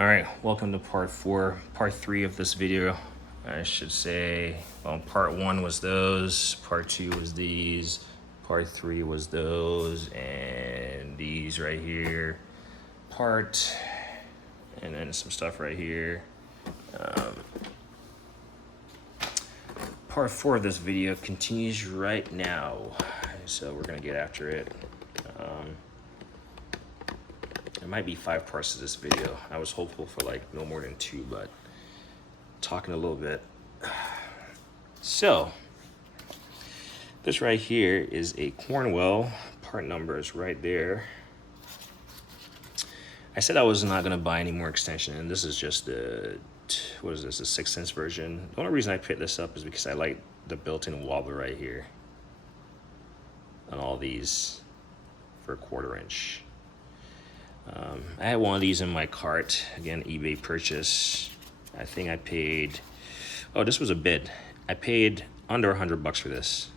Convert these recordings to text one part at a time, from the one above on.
All right, welcome to part 3 of this video. I should say, well, part 1 was those, part 2 was these, part 3 was those, and these right here, and then some stuff right here. Part 4 of this video continues right now, so we're gonna get after it. There might be 5 parts to this video. I was hopeful for like no more than 2, but talking a little bit. So, this right here is a Cornwell. Part number is right there. I said I was not gonna buy any more extension, and this is just the, what is this, a 6-inch version. The only reason I picked this up is because I like the built-in wobbler right here on all these for a 1/4 inch. I had one of these in my cart, again, eBay purchase. I think I paid, oh, this was a bid. I paid under $100 for this.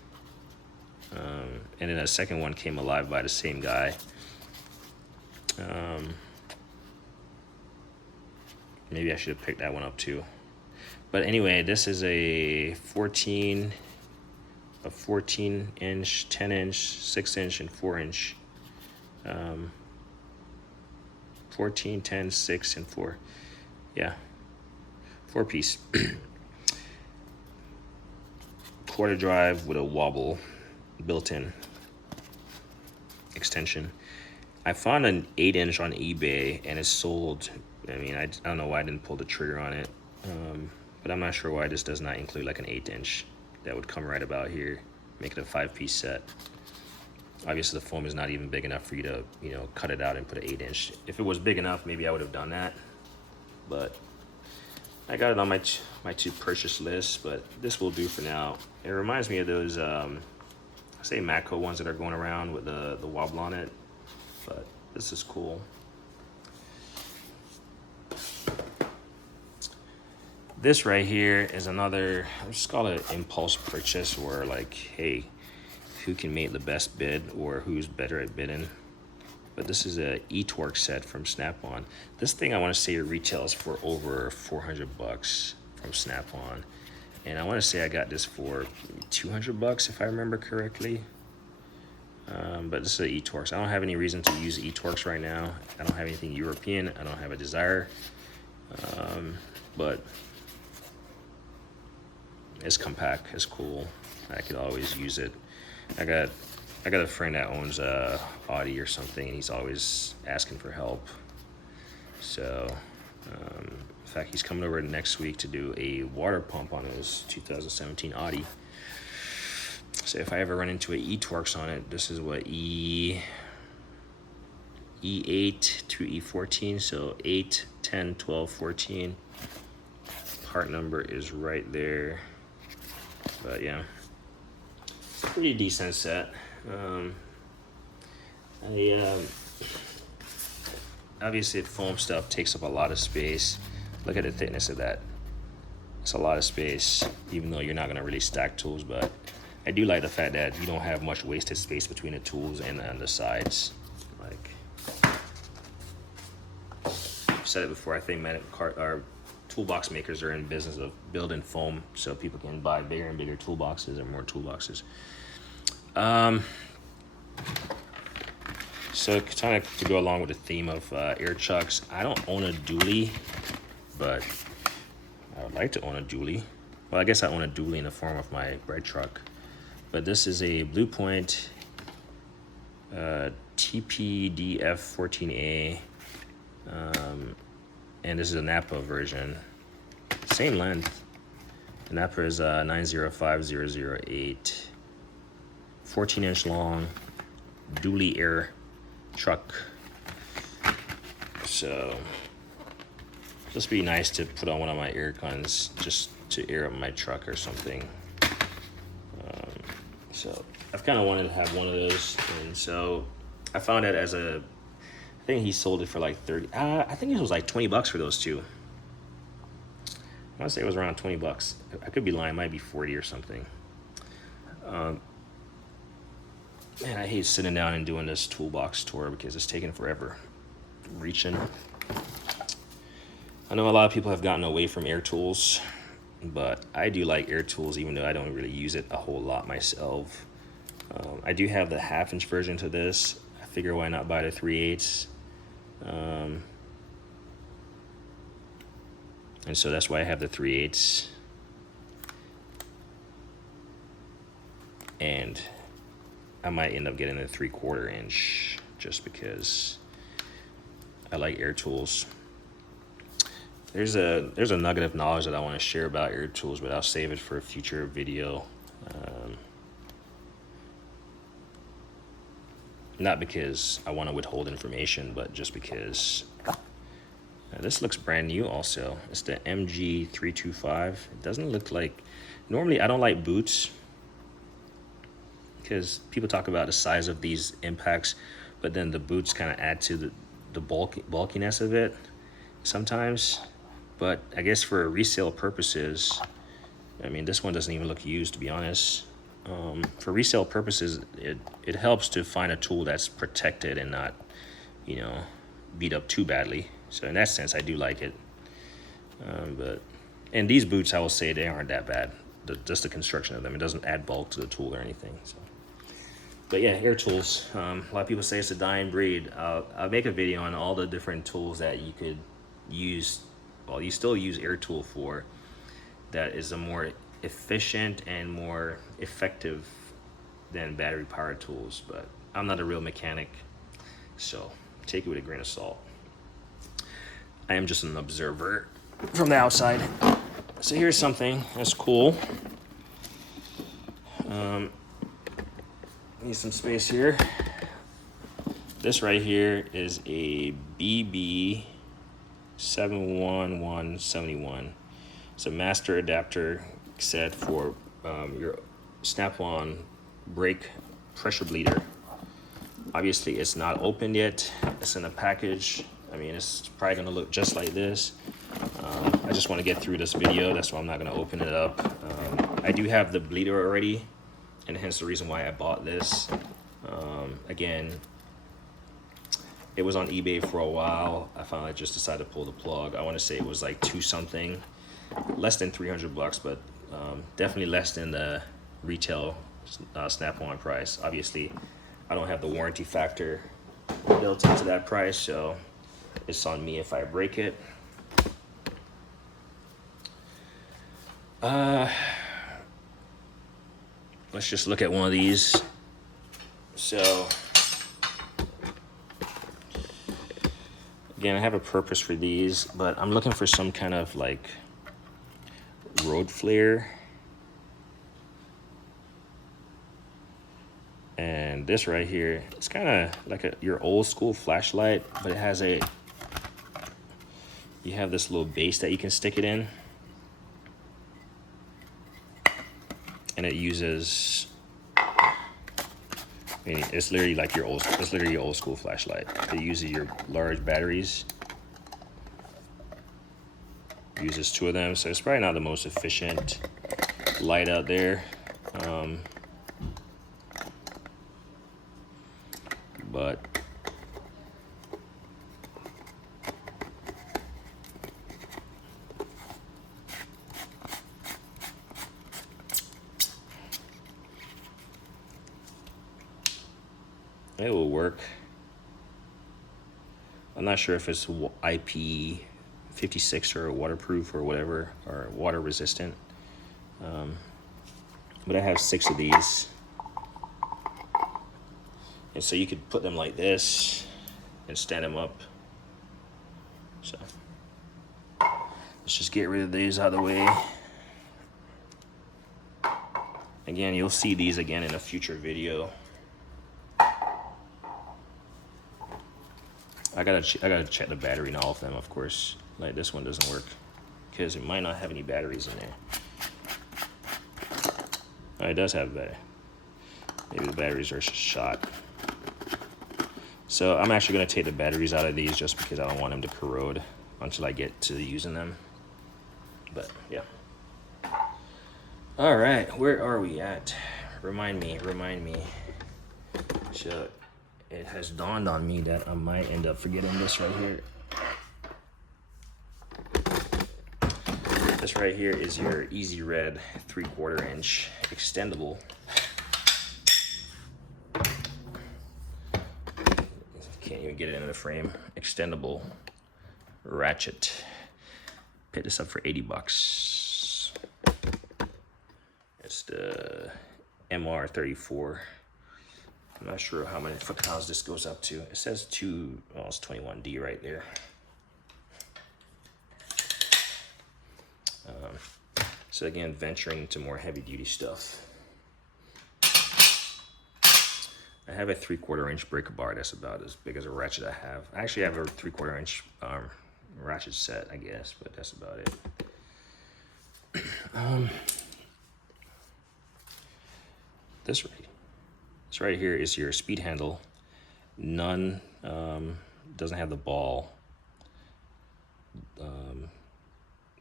And then a second one came alive by the same guy. Maybe I should have picked that one up too. But anyway, this is a 14-inch, 10-inch, 6-inch, and 4-inch. 14, 10, 6, and 4. Yeah, 4-piece. 1/4 drive with a wobble built-in extension. I found an 8-inch on eBay and it's sold. I mean, I don't know why I didn't pull the trigger on it, but I'm not sure why this does not include like an 8-inch. That would come right about here, make it a 5-piece set. Obviously, the foam is not even big enough for you to, cut it out and put an 8-inch. If it was big enough, maybe I would have done that. But I got it on my to purchase list, but this will do for now. It reminds me of those, say Matco ones that are going around with the wobble on it. But this is cool. This right here is another, let's just call it an impulse purchase, where like, hey, who can make the best bid or who's better at bidding. But this is a eTorque set from Snap-on. This thing I want to say retails for over $400 from Snap-on. And I want to say I got this for $200 if I remember correctly. But this is an eTorque. I don't have any reason to use eTorques right now. I don't have anything European. I don't have a desire. But it's compact, it's cool. I could always use it. I got a friend that owns a Audi or something, and he's always asking for help. So, in fact, he's coming over next week to do a water pump on his 2017 Audi. So if I ever run into an eTorques on it, this is what E8 to E14, so 8, 10, 12, 14. Part number is right there. But yeah, pretty decent set. Obviously foam stuff takes up a lot of space. Look at the thickness of that. It's a lot of space, even though you're not gonna really stack tools, but I do like the fact that you don't have much wasted space between the tools and the sides. Like, I've said it before, I think our toolbox makers are in business of building foam so people can buy bigger and bigger toolboxes and more toolboxes. So kind of to go along with the theme of air chucks, I don't own a dually, but I would like to own a dually. Well, I guess I own a dually in the form of my bread truck. But this is a Blue Point TPDF 14A, and this is a Napa version. Same length. The Napa is 905008. 14-inch long, dually air truck. So, just be nice to put on one of my air guns just to air up my truck or something. So I've kind of wanted to have one of those, and so I found it as I think he sold it for like 30. I think it was like $20 for those two. I want to say it was around $20. I could be lying, it might be 40 or something. Man, I hate sitting down and doing this toolbox tour because it's taking forever. Reaching. I know a lot of people have gotten away from air tools, but I do like air tools even though I don't really use it a whole lot myself. I do have the 1/2" version to this. I figure why not buy the 3/8. And so that's why I have the 3/8. And I might end up getting a 3/4 inch just because I like air tools. There's a nugget of knowledge that I want to share about air tools, but I'll save it for a future video. Not because I want to withhold information, but just because this looks brand new also. It's the MG325. It doesn't look like... Normally, I don't like boots because people talk about the size of these impacts, but then the boots kind of add to the bulkiness of it sometimes. But I guess for resale purposes, I mean, this one doesn't even look used, to be honest. For resale purposes, it helps to find a tool that's protected and not, you know, beat up too badly. So in that sense, I do like it. And these boots, I will say, they aren't that bad. Just the construction of them, it doesn't add bulk to the tool or anything. So. But yeah, air tools. A lot of people say it's a dying breed. I'll make a video on all the different tools that you could use. Well, you still use air tool for. That is a more efficient and more effective than battery powered tools. But I'm not a real mechanic, so take it with a grain of salt. I am just an observer from the outside. So here's something that's cool. Need some space here. This right here is a BB71171. It's a master adapter set for your Snap-on brake pressure bleeder. Obviously, it's not opened yet. It's in a package. I mean, it's probably gonna look just like this. I just want to get through this video. That's why I'm not gonna open it up. I do have the bleeder already, and hence the reason why I bought this. Again, it was on eBay for a while. I finally just decided to pull the plug. I want to say it was like $2 something, less than $300, but definitely less than the retail Snap-on price. Obviously, I don't have the warranty factor built into that price, so it's on me if I break it. Let's just look at one of these. So, again, I have a purpose for these, but I'm looking for some kind of like road flare. And this right here, it's kind of like your old school flashlight, but it has you have this little base that you can stick it in. And it uses, I mean, it's literally like your old school flashlight. It uses your large batteries. Uses 2 of them, so it's probably not the most efficient light out there. But it will work. I'm not sure if it's IP56 or waterproof or whatever, or water resistant. But I have 6 of these. And so you could put them like this and stand them up. So let's just get rid of these out of the way. Again, you'll see these again in a future video. I gotta check the battery in all of them, of course. Like this one doesn't work because it might not have any batteries in there. Oh, it does have battery. Maybe the batteries are shot. So I'm actually gonna take the batteries out of these just because I don't want them to corrode until I get to using them. But yeah. All right, where are we at? Remind me. So it has dawned on me that I might end up forgetting this right here. This right here is your Easy Red 3/4 inch extendable. Can't even get it into the frame. Extendable ratchet. Picked this up for 80 bucks. It's the MR34. I'm not sure how many foot pounds this goes up to. It says it's 21D right there. So again, venturing into more heavy duty stuff. I have a 3/4 inch breaker bar that's about as big as a ratchet I have. I actually have a 3/4 inch ratchet set, I guess, but that's about it. This right here is your speed handle. None doesn't have the ball.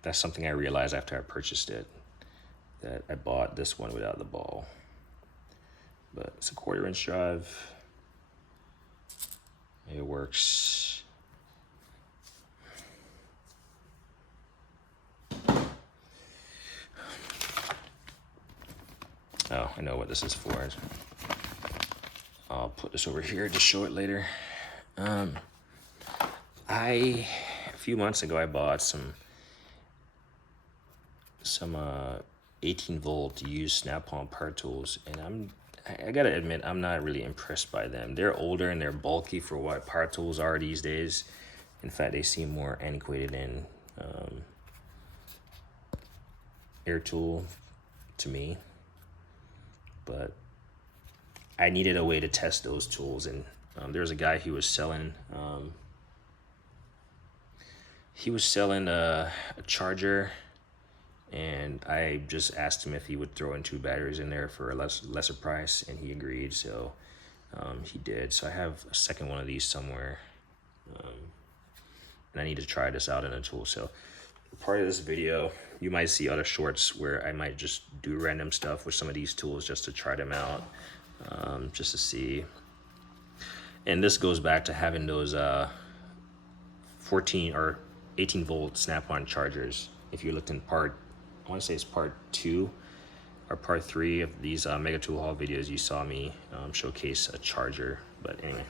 That's something I realized after I purchased it, that I bought this one without the ball. But it's a 1/4 inch drive. It works. Oh, I know what this is for. I'll put this over here to show it later. A few months ago, I bought some 18-volt used Snap-on power tools, and I gotta admit, I'm not really impressed by them. They're older and they're bulky for what power tools are these days. In fact, they seem more antiquated than air tool to me. But I needed a way to test those tools, and there was a guy who was selling a charger, and I just asked him if he would throw in 2 batteries in there for a lesser price, and he agreed. So he did. So I have a second one of these somewhere, and I need to try this out in a tool. So part of this video, you might see other shorts where I might just do random stuff with some of these tools just to try them out, just to see. And this goes back to having those 14 or 18-volt Snap-on chargers. If you looked in I want to say it's part 2 or part 3 of these Mega Tool Haul videos, you saw me showcase a charger. But anyway.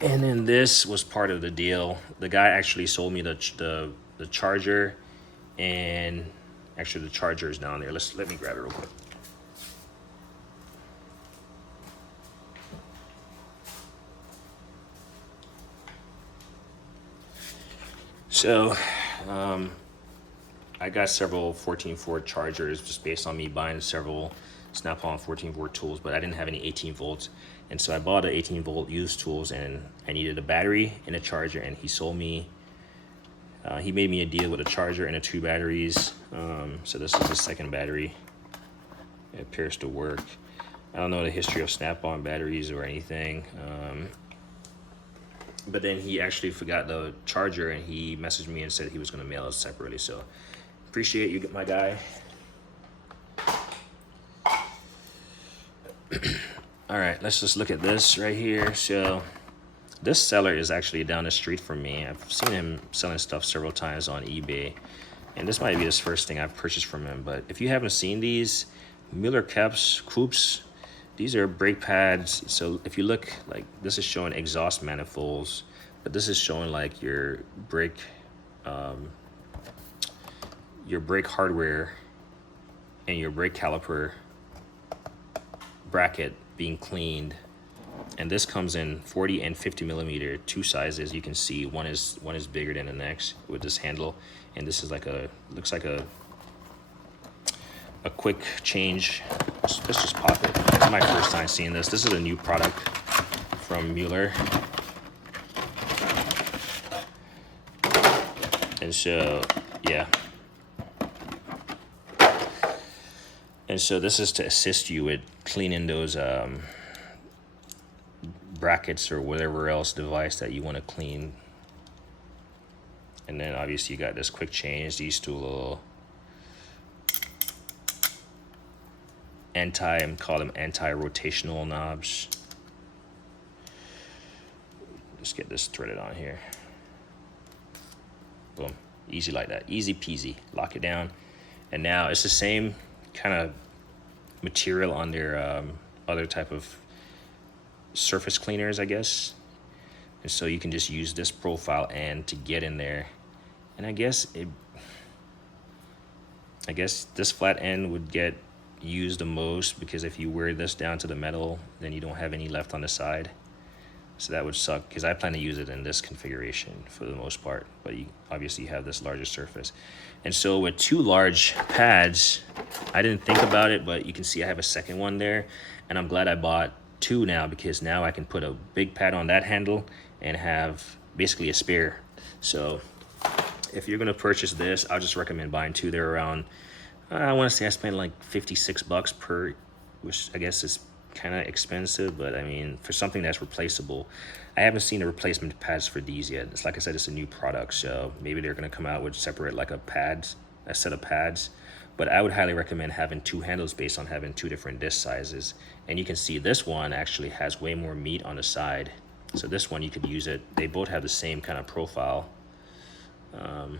And then this was part of the deal. The guy actually sold me the charger, and actually the charger is down there. Let me grab it real quick. So I got several 14-volt chargers just based on me buying several Snap-on 14-volt tools, but I didn't have any 18 volts. And so I bought an 18-volt used tools, and I needed a battery and a charger, and he sold me, he made me a deal with a charger and 2 batteries. So this is the second battery. It appears to work. I don't know the history of Snap-on batteries or anything. But then he actually forgot the charger, and he messaged me and said he was going to mail it separately. So appreciate you, my guy. All right, let's just look at this right here. So this seller is actually down the street from me. I've seen him selling stuff several times on eBay, and this might be his first thing I've purchased from him. But if you haven't seen these Mueller Coops, these are brake pads. So if you look, like, this is showing exhaust manifolds, but this is showing like your brake hardware and your brake caliper bracket being cleaned. And this comes in 40 and 50 millimeter, 2 sizes. You can see one is bigger than the next with this handle, and this is like looks like a quick change. Let's just pop it. This is my first time seeing this. This is a new product from Mueller. And so, yeah. And so this is to assist you with cleaning those brackets or whatever else device that you want to clean. And then obviously you got this quick change, these 2 little call them anti-rotational knobs. Let's get this threaded on here. Boom. Easy like that, easy peasy. Lock it down. And now it's the same kind of material on their other type of surface cleaners, I guess. And so you can just use this profile and to get in there. And I guess this flat end would get used the most, because if you wear this down to the metal, then you don't have any left on the side. So that would suck, because I plan to use it in this configuration for the most part, but you obviously have this larger surface. And so with two large pads, I didn't think about it, but you can see I have a second one there, and I'm glad I bought two now, because now I can put a big pad on that handle and have basically a spare. So if you're gonna purchase this, I'll just recommend buying two. They're around, I wanna say I spent like 56 bucks per, which I guess is kind of expensive, but I mean, for something that's replaceable, I haven't seen the replacement pads for these yet. It's like I said, it's a new product, so maybe they're gonna come out with separate, like a set of pads. But I would highly recommend having two handles based on having two different disc sizes. And you can see this one actually has way more meat on the side. So this one, you could use it. They both have the same kind of profile. And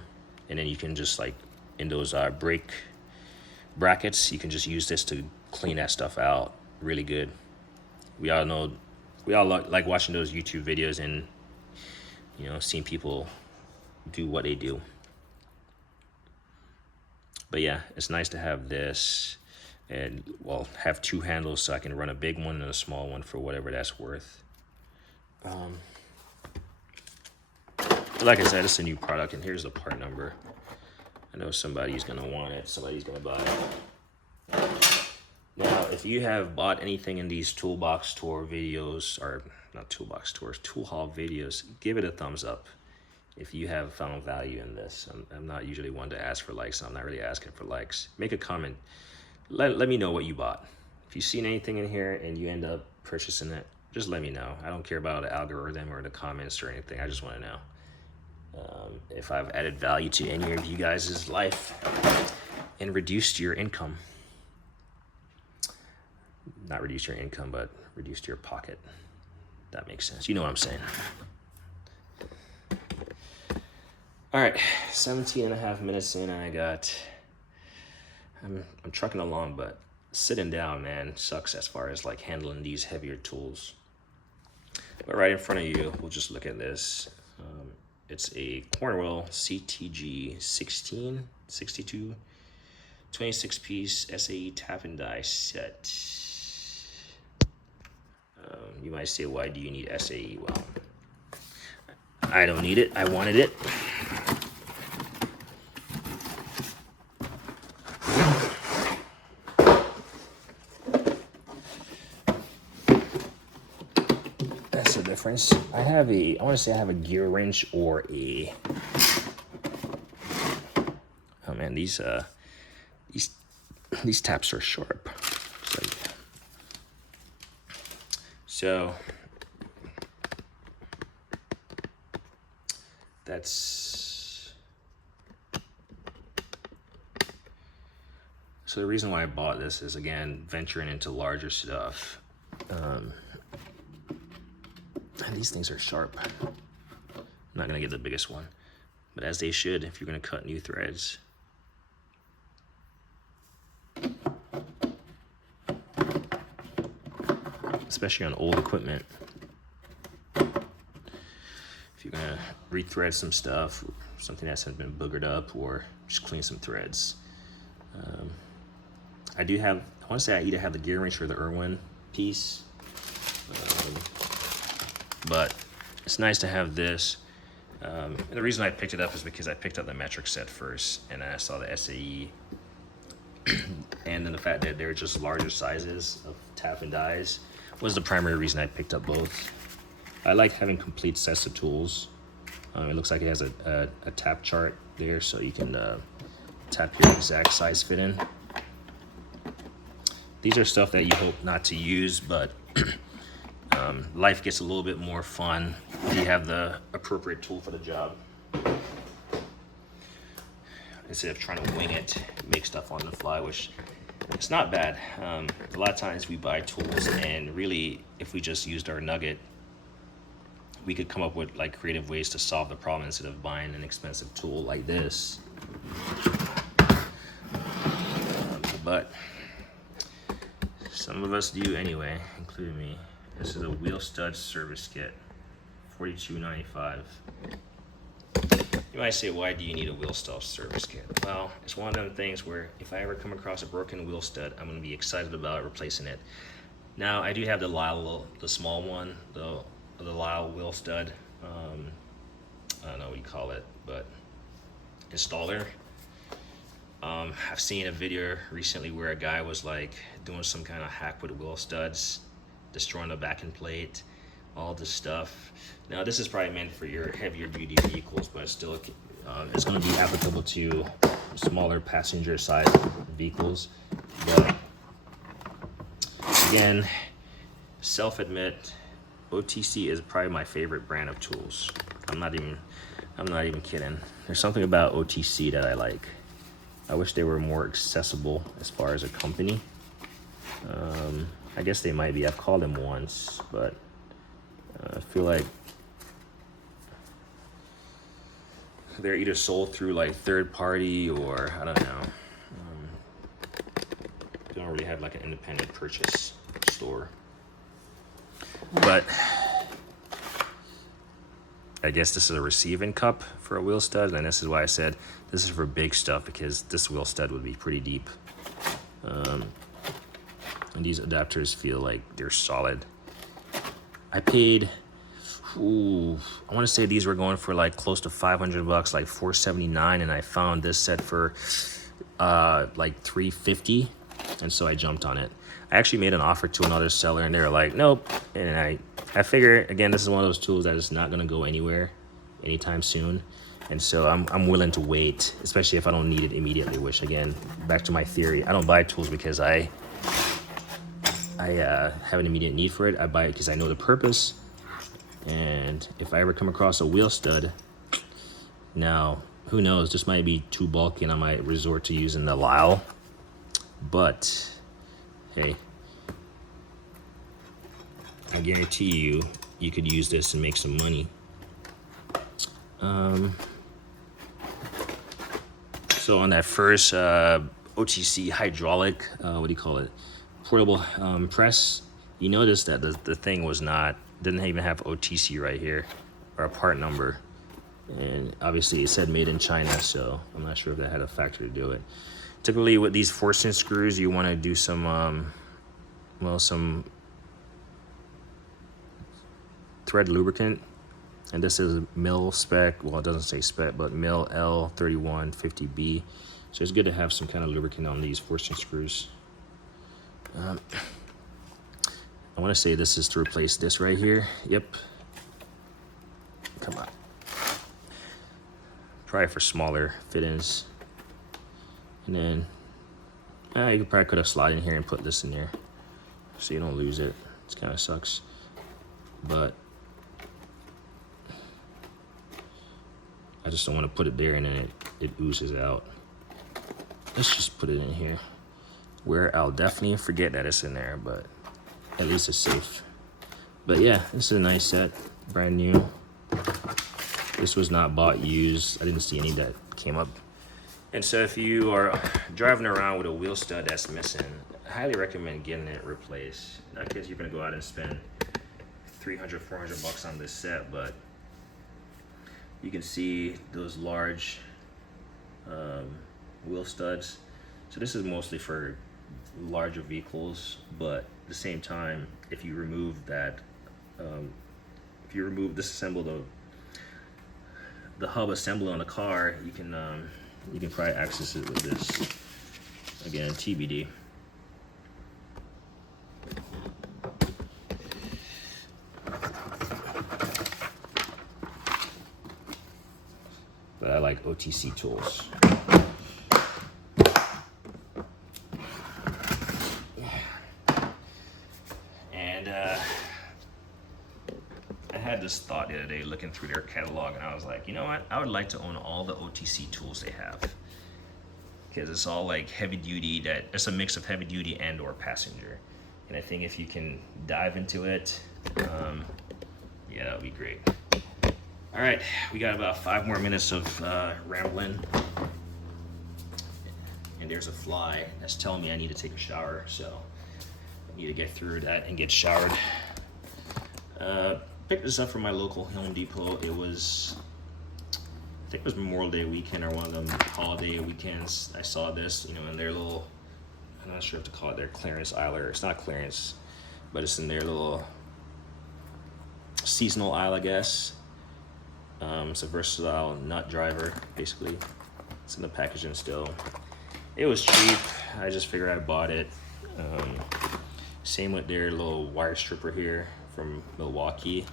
then you can just, like, in those brake brackets, you can just use this to clean that stuff out really good. We all like watching those YouTube videos and, you know, seeing people do what they do. But yeah, it's nice to have this, and well, have two handles so I can run a big one and a small one for whatever that's worth. Like I said, it's a new product, and here's the part number. I know somebody's gonna want it, somebody's gonna buy it. Now, if you have bought anything in these toolbox tour videos, or not toolbox tours, tool haul videos, give it a thumbs up if you have found value in this. I'm not usually one to ask for likes, so I'm not really asking for likes. Make a comment. Let me know what you bought. If you've seen anything in here and you end up purchasing it, just let me know. I don't care about the algorithm or the comments or anything. I just want to know if I've added value to any of you guys' life and reduced your income. Not reduced your income, but reduced your pocket. That makes sense. You know what I'm saying. All right, 17 and a half minutes in, and I'm trucking along, but sitting down, man, sucks as far as like handling these heavier tools. But right in front of you, we'll just look at this. It's a Cornwell CTG 1662 26-piece SAE tap and die set. You might say, why do you need SAE? Well, I don't need it. I wanted it. That's the difference. I want to say I have a gear wrench or a, oh man, these taps are sharp. So the reason why I bought this is, again, venturing into larger stuff. And these things are sharp. I'm not gonna get the biggest one, but as they should if you're gonna cut new threads. Especially on old equipment. If you're gonna rethread some stuff, something that's been boogered up, or just clean some threads. I want to say I either have the gear wrench or the Irwin piece. But it's nice to have this. And the reason I picked it up is because I picked up the metric set first, and I saw the SAE. And then the fact that they're just larger sizes of tap and dies was the primary reason I picked up both. I like having complete sets of tools. It looks like it has a tap chart there, so you can tap your exact size fit in. These are stuff that you hope not to use, but life gets a little bit more fun if you have the appropriate tool for the job. Instead of trying to wing it, make stuff on the fly, which it's not bad. A lot of times we buy tools, and really, if we just used our nugget, we could come up with like creative ways to solve the problem instead of buying an expensive tool like this. But some of us do anyway, including me. This is a wheel stud service kit, $42.95. You might say, why do you need a wheel stud service kit? Well, it's one of them things where if I ever come across a broken wheel stud, I'm going to be excited about replacing it. Now, I do have the Lyle, the small one, the Lyle wheel stud. I don't know what you call it, but installer. I've seen a video recently where a guy was like doing some kind of hack with wheel studs, destroying the backing plate, all this stuff. Now this is probably meant for your heavier duty vehicles, but still it's going to be applicable to smaller passenger side vehicles. But again, self-admit, OTC is probably my favorite brand of tools. I'm not even kidding. There's something about OTC that I like. I wish they were more accessible as far as a company. I guess they might be. I've called them once, but I feel like they're either sold through like third party or I don't know. They don't really have like an independent purchase store. But I guess this is a receiving cup for a wheel stud, and this is why I said this is for big stuff, because this wheel stud would be pretty deep. And these adapters feel like they're solid. I paid, I want to say these were going for like close to $500, like $479, and I found this set for like $350, and so I jumped on it. I actually made an offer to another seller, and they were like, nope. And I figure, again, this is one of those tools that is not going to go anywhere anytime soon. And so I'm willing to wait, especially if I don't need it immediately, which again, back to my theory, I don't buy tools because I have an immediate need for it. I buy it because I know the purpose. And if I ever come across a wheel stud, now, who knows, this might be too bulky and I might resort to using the Lyle. But, hey, I guarantee you could use this and make some money. So on that first OTC hydraulic, what do you call it, portable press, you notice that the thing didn't even have OTC right here, or a part number. And obviously it said made in China, so I'm not sure if that had a factor to do it. Typically with these forcing screws, you want to do some thread lubricant, and this is mil spec, well, it doesn't say spec, but mil L3150B, so it's good to have some kind of lubricant on these forcing screws. I want to say this is to replace this right here. Yep, come on, probably for smaller fit-ins. And then you probably could have slid in here and put this in there so you don't lose it. It kind of sucks, but I just don't want to put it there and then it oozes out. Let's just put it in here where I'll definitely forget that it's in there, but at least it's safe. But yeah, this is a nice set, brand new. This was not bought used. I didn't see any that came up. And so if you are driving around with a wheel stud that's missing, I highly recommend getting it replaced. Not because you're gonna go out and spend $300-400 on this set, but you can see those large wheel studs. So this is mostly for larger vehicles, but at the same time, if you remove that, disassemble the hub assembly on the car, you can probably access it with this. Again, TBD. But I like OTC tools. And I had this thought the other day looking through their catalog, and I was like, you know what? I would like to own all the OTC tools they have, because it's all like heavy duty. That it's a mix of heavy duty and or passenger. And I think if you can dive into it, Yeah, that would be great. All right, we got about 5 more minutes of rambling. And there's a fly that's telling me I need to take a shower, so I need to get through that and get showered. Picked this up from my local Home Depot. It was, I think it was Memorial Day weekend or one of them holiday weekends. I saw this, you know, in their little, I'm not sure what to call it, their clearance aisle, or it's not clearance, but it's in their little seasonal aisle, I guess. It's a versatile nut driver, basically. It's in the packaging still. It was cheap. I just figured I bought it. Same with their little wire stripper here from Milwaukee.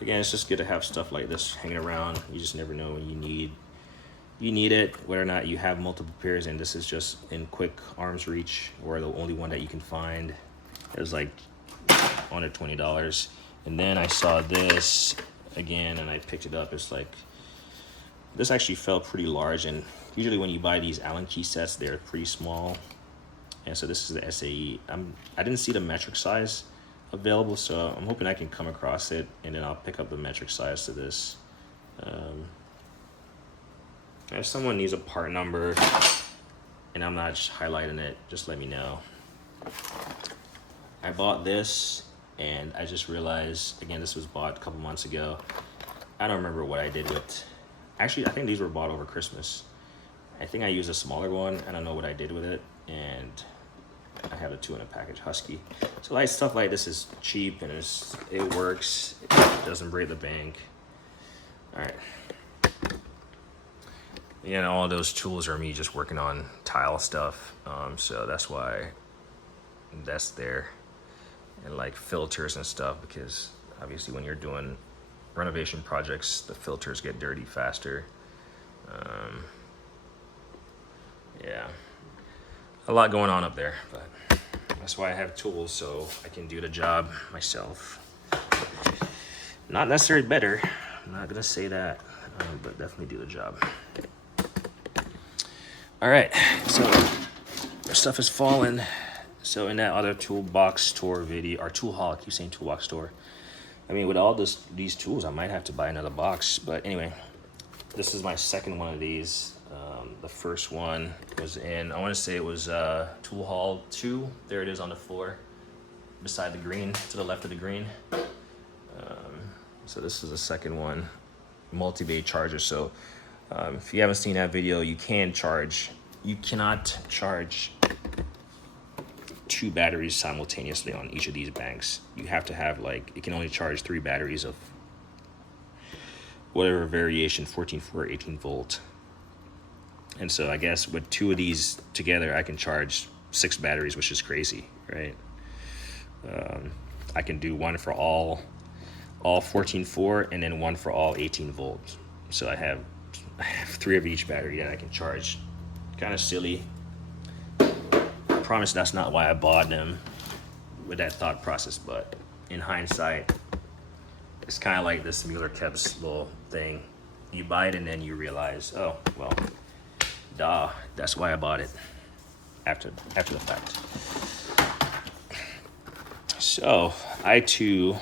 Again, it's just good to have stuff like this hanging around. You just never know when you need it, whether or not you have multiple pairs, and this is just in quick arm's reach, or the only one that you can find. It was like under $20. And then I saw this again and I picked it up. It's like, this actually felt pretty large, and usually when you buy these Allen key sets, they're pretty small. And so this is the SAE. I didn't see the metric size available, so I'm hoping I can come across it, and then I'll pick up the metric size to this. If someone needs a part number and I'm not highlighting it, just let me know. I bought this, and I just realized, again, this was bought a couple months ago. I don't remember what I did with, actually, I think these were bought over Christmas. I think I used a smaller one. I don't know what I did with it, and I have a 2 in a package Husky. So like stuff like this is cheap, and it works. It doesn't break the bank. All right. And all those tools are me just working on tile stuff. So that's why that's there. And like filters and stuff, because obviously when you're doing renovation projects, the filters get dirty faster. Yeah, a lot going on up there, but that's why I have tools, so I can do the job myself. Not necessarily better, I'm not gonna say that, but definitely do the job. All right, so our stuff is falling. So in that other toolbox tour video, or tool haul, I keep saying toolbox store. I mean, with all these tools, I might have to buy another box. But anyway, this is my second one of these. The first one was in, I want to say it was tool haul 2. There it is on the floor, beside the green, to the left of the green. So this is the second one, multi-bay charger. So if you haven't seen that video, you cannot charge 2 batteries simultaneously on each of these banks. You have to have, like, it can only charge 3 batteries of whatever variation, 14.4 or 18 volt. And so I guess with 2 of these together, I can charge 6 batteries, which is crazy, right? I can do one for all 14.4 and then one for all 18 volts. So I have 3 of each battery that I can charge. Kind of silly. I promise that's not why I bought them with that thought process, but in hindsight, it's kind of like this Mueller-Kebs little thing. You buy it and then you realize, oh, well, duh, that's why I bought it after the fact. So I too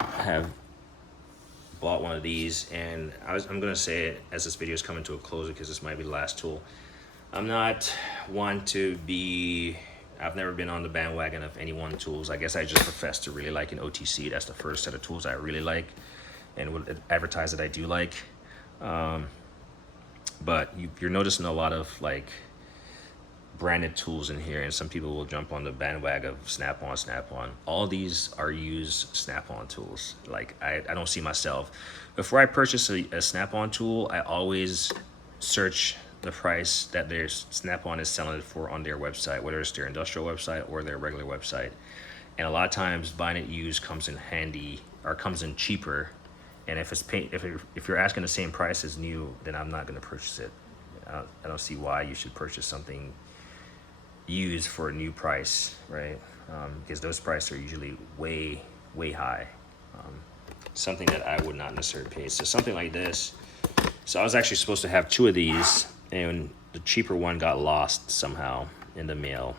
have bought one of these, and I'm gonna say it as this video is coming to a close, because this might be the last tool. I'm not one to be, I've never been on the bandwagon of any one tools. I guess I just profess to really like an OTC. That's the first set of tools I really like and would advertise that I do like. But you're noticing a lot of like branded tools in here, and some people will jump on the bandwagon of Snap-on. All these are used Snap-on tools. Like I don't see myself, before I purchase a Snap-on tool, I always search the price that their Snap-on is selling it for on their website, whether it's their industrial website or their regular website. And a lot of times buying it used comes in handy, or comes in cheaper. And if you're asking the same price as new, then I'm not going to purchase it. I don't see why you should purchase something used for a new price, right? Because those prices are usually way high. Something that I would not necessarily pay. So something like this. So I was actually supposed to have 2 of these, and the cheaper one got lost somehow in the mail.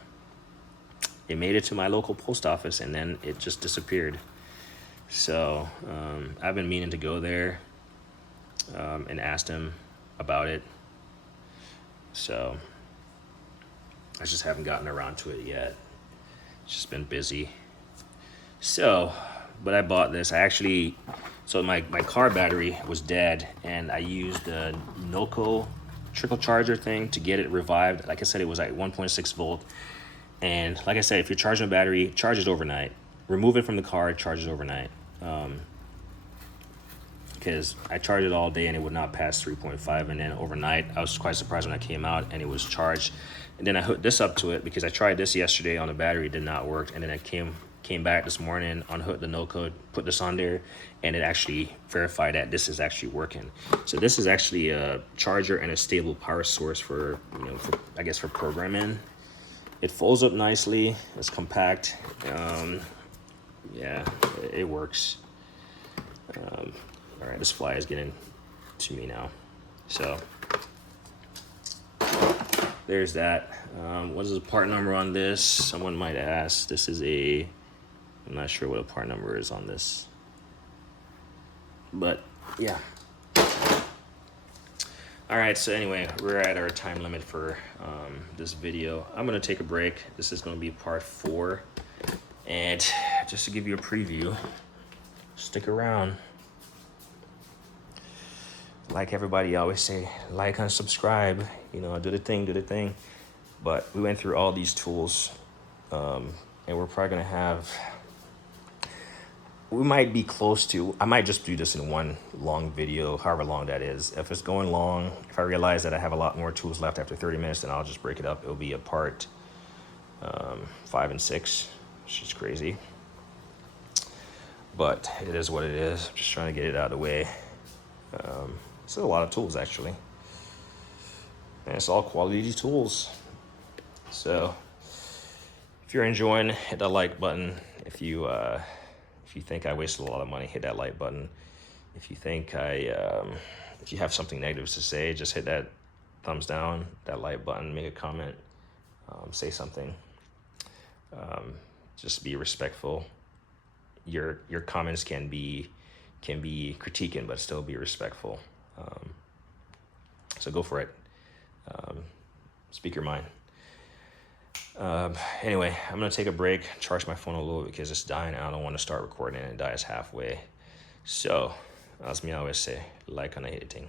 It made it to my local post office, and then it just disappeared. So I've been meaning to go there and ask them about it. So I just haven't gotten around to it yet. It's just been busy. So, but I bought this. So my car battery was dead, and I used the Noco trickle charger thing to get it revived. Like I said, it was like 1.6 volt. And like I said, if you're charging a battery, charge it overnight. Remove it from the car, charge it overnight. Because I charged it all day and it would not pass 3.5. And then overnight, I was quite surprised when I came out and it was charged. And then I hooked this up to it because I tried this yesterday on the battery, it did not work. And then I came back this morning, unhooked the no code, put this on there, and it actually verified that this is actually working. So this is actually a charger and a stable power source for, I guess for programming. It folds up nicely. It's compact. Yeah, it works. All right, this fly is getting to me now. So there's that. What is the part number on this? Someone might ask. This is I'm not sure what a part number is on this. But yeah. All right, so anyway, we're at our time limit for this video. I'm gonna take a break. This is gonna be part 4. And just to give you a preview, stick around. Like everybody always say, like and subscribe, do the thing. But we went through all these tools, and we're probably gonna we might be close to, I might just do this in one long video, however long that is. If it's going long, if I realize that I have a lot more tools left after 30 minutes, then I'll just break it up. It'll be a part 5 and 6, which is crazy. But it is what it is. I'm just trying to get it out of the way. It's a lot of tools, actually. And it's all quality tools. So if you're enjoying, hit that like button. If you think I wasted a lot of money, hit that like button. If you think if you have something negative to say, just hit that thumbs down, that like button, make a comment, say something. Just be respectful. Your comments can be critiquing, but still be respectful. So go for it. Speak your mind. Anyway, I'm gonna take a break, charge my phone a little bit because it's dying. I don't want to start recording and it dies halfway. So, as me always say, like on a editing.